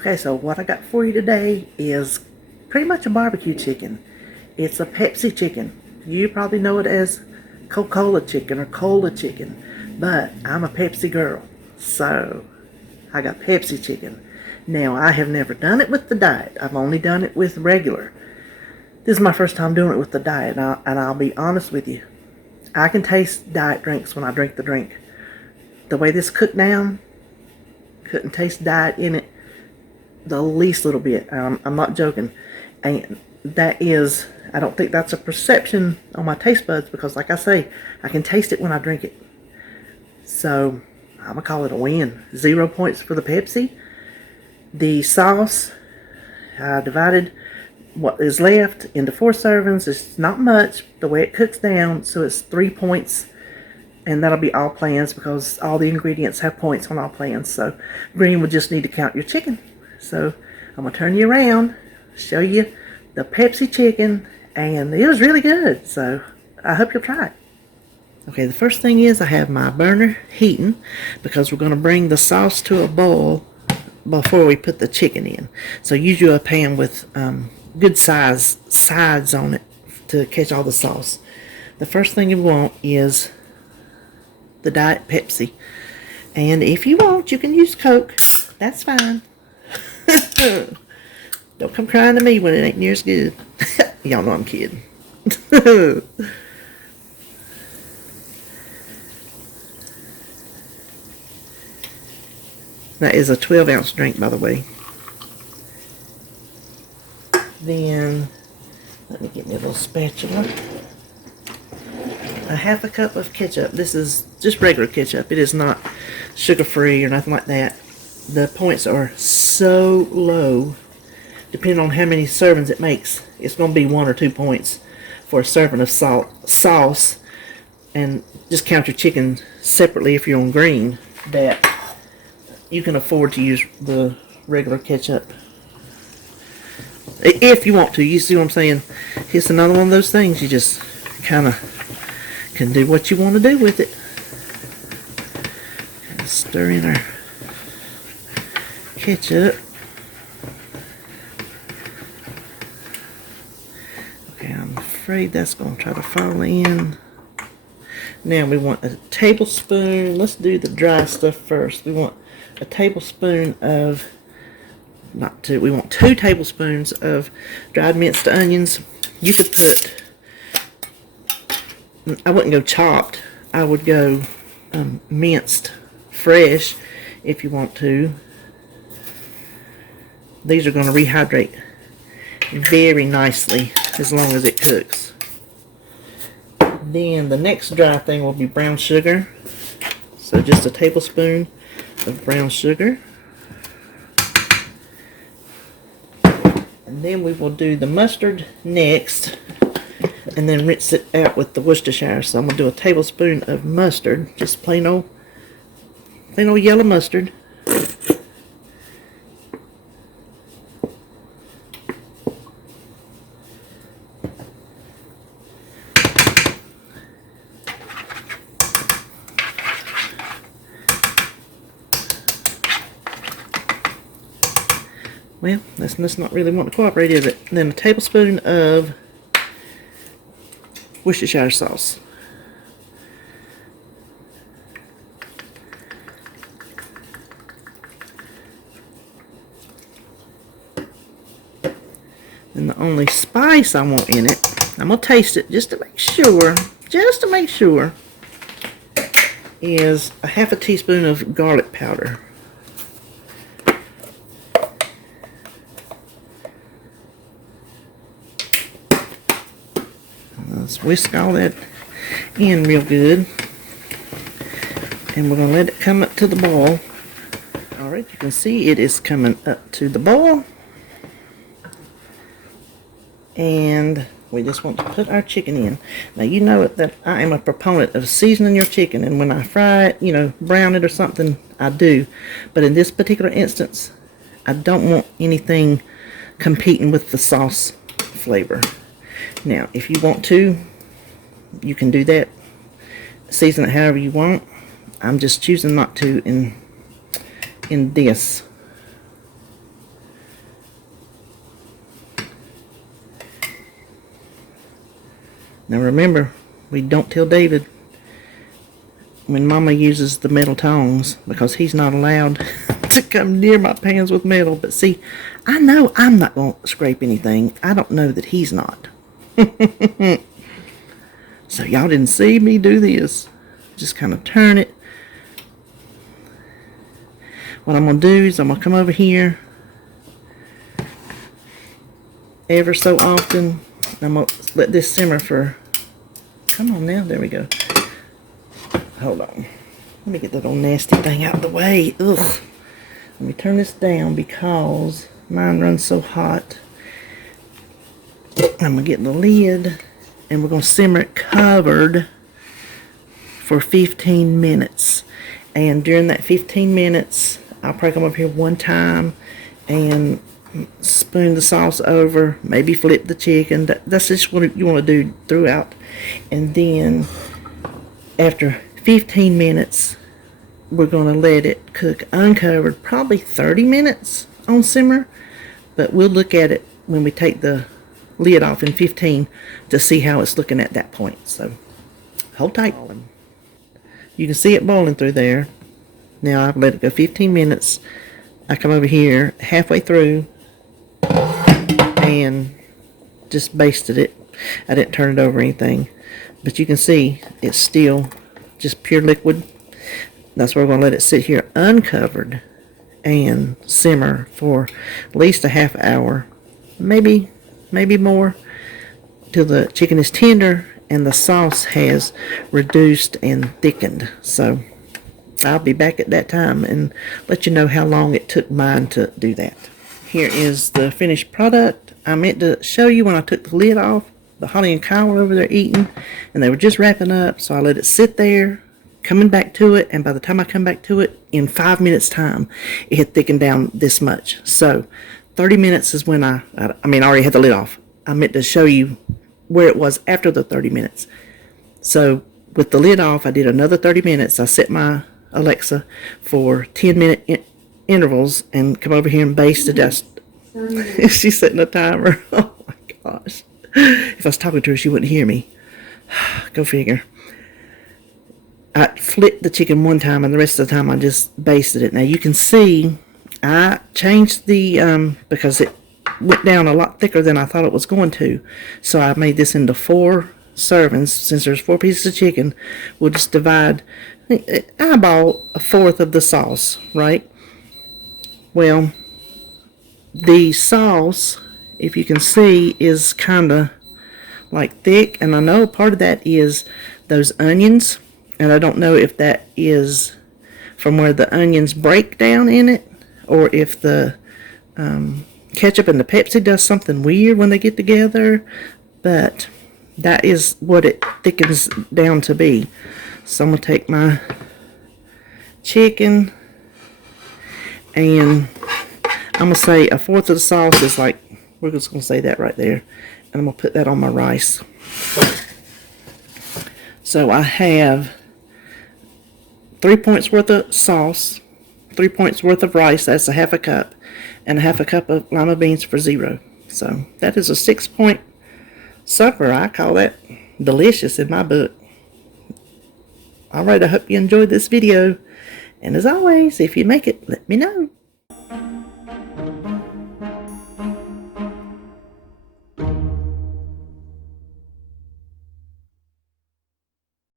Okay, so what I got for you today is pretty much a barbecue chicken. It's a Pepsi chicken. You probably know it as Coca-Cola chicken or Cola chicken, but I'm a Pepsi girl, so I got Pepsi chicken. Now, I have never done it with the diet. I've only done it with regular. This is my first time doing it with the diet, and I'll be honest with you. I can taste diet drinks when I drink the drink. The way this cooked down, couldn't taste diet in it the least little bit. I'm not joking. And that is, I don't think that's a perception on my taste buds, because like I say, I can taste it when I drink it. So I'm gonna call it a win. 0 points for the Pepsi. The sauce, I divided what is left into 4 servings. It's not much the way it cooks down, so it's 3 points, and that'll be all plans because all the ingredients have points on all plans. So Green would just need to count your chicken. So I'm gonna turn you around, show you the Pepsi chicken, and it was really good. So I hope you'll try it. Okay, the first thing is I have my burner heating because we're gonna bring the sauce to a boil before we put the chicken in. So use your pan with good size sides on it to catch all the sauce. The first thing you want is the Diet Pepsi, and if you want, you can use Coke. That's fine. Don't come crying to me when it ain't near as good. Y'all know I'm kidding. That is a 12-ounce drink, by the way. Then, let me get me a little spatula. A half a cup of ketchup. This is just regular ketchup. It is not sugar-free or nothing like that. The points are so low, depending on how many servings it makes. It's going to be 1 or 2 points for a serving of sauce. And just count your chicken separately if you're on green. That you can afford to use the regular ketchup. If you want to. You see what I'm saying? It's another one of those things. You just kind of can do what you want to do with it. Stir in our ketchup. Okay, I'm afraid that's going to try to fall in. Now we want a tablespoon. Let's do the dry stuff first. We want a tablespoon of, we want 2 tablespoons of dried minced onions. You could put, I wouldn't go chopped. I would go minced fresh if you want to. These are going to rehydrate very nicely as long as it cooks. Then the next dry thing will be brown sugar. So just a tablespoon of brown sugar. And then we will do the mustard next, and then rinse it out with the Worcestershire. So I'm going to do a tablespoon of mustard, just plain old yellow mustard. Well, that's not really want to cooperate, is it? And then a tablespoon of Worcestershire sauce. And the only spice I want in it, I'm going to taste it just to make sure, is a half a teaspoon of garlic powder. Let's whisk all that in real good. And we're going to let it come up to the boil. Alright, you can see it is coming up to the boil. And we just want to put our chicken in. Now you know that I am a proponent of seasoning your chicken. And when I fry it, brown it or something, I do. But in this particular instance, I don't want anything competing with the sauce flavor. Now, if you want to, you can do that. Season it however you want. I'm just choosing not to in this. Now remember, we don't tell David when Mama uses the metal tongs, because he's not allowed to come near my pans with metal. But see, I know I'm not going to scrape anything. I don't know that he's not. So y'all didn't see me do this. Just kind of turn it. What I'm going to do is I'm going to come over here ever so often. I'm going to let this simmer for, come on now, there we go. Hold on. Let me get that old nasty thing out of the way. Ugh. Let me turn this down because mine runs so hot. I'm going to get the lid and we're going to simmer it covered for 15 minutes. And during that 15 minutes, I'll probably come up here one time and spoon the sauce over, maybe flip the chicken. That's just what you want to do throughout. And then after 15 minutes, we're going to let it cook uncovered, probably 30 minutes on simmer, but we'll look at it when we take the lid off in 15 to see how it's looking at that point. So hold tight. You can see it boiling through there. Now I've let it go 15 minutes. I come over here halfway through and just basted it. I didn't turn it over or anything, but you can see it's still just pure liquid. That's why we're going to let it sit here uncovered and simmer for at least a half hour, maybe more, till the chicken is tender and the sauce has reduced and thickened. So I'll be back at that time and let you know how long it took mine to do that. Here is the finished product. I meant to show you when I took the lid off. The Holly and Kyle were over there eating, and they were just wrapping up, so I let it sit there, coming back to it, and by the time I come back to it, in 5 minutes time, it had thickened down this much. So 30 minutes is when I already had the lid off. I meant to show you where it was after the 30 minutes. So with the lid off, I did another 30 minutes. I set my Alexa for 10-minute intervals and come over here and basted. She's setting a timer. Oh my gosh. If I was talking to her, she wouldn't hear me. Go figure. I flipped the chicken one time, and the rest of the time I just basted it. Now you can see I changed the, because it went down a lot thicker than I thought it was going to. So I made this into 4 servings. Since there's 4 pieces of chicken, we'll just divide, eyeball a fourth of the sauce, right? Well, the sauce, if you can see, is kind of like thick, and I know part of that is those onions, and I don't know if that is from where the onions break down in it, or if the ketchup and the Pepsi does something weird when they get together, but that is what it thickens down to be. So I'm going to take my chicken, and I'm going to say a fourth of the sauce is like, we're just going to say that right there. And I'm going to put that on my rice. So I have 3 points worth of sauce, 3 points worth of rice, that's a half a cup, and a half a cup of lima beans for 0. So that is a 6-point supper. I call that delicious in my book. Alright, I hope you enjoyed this video. And as always, if you make it, let me know.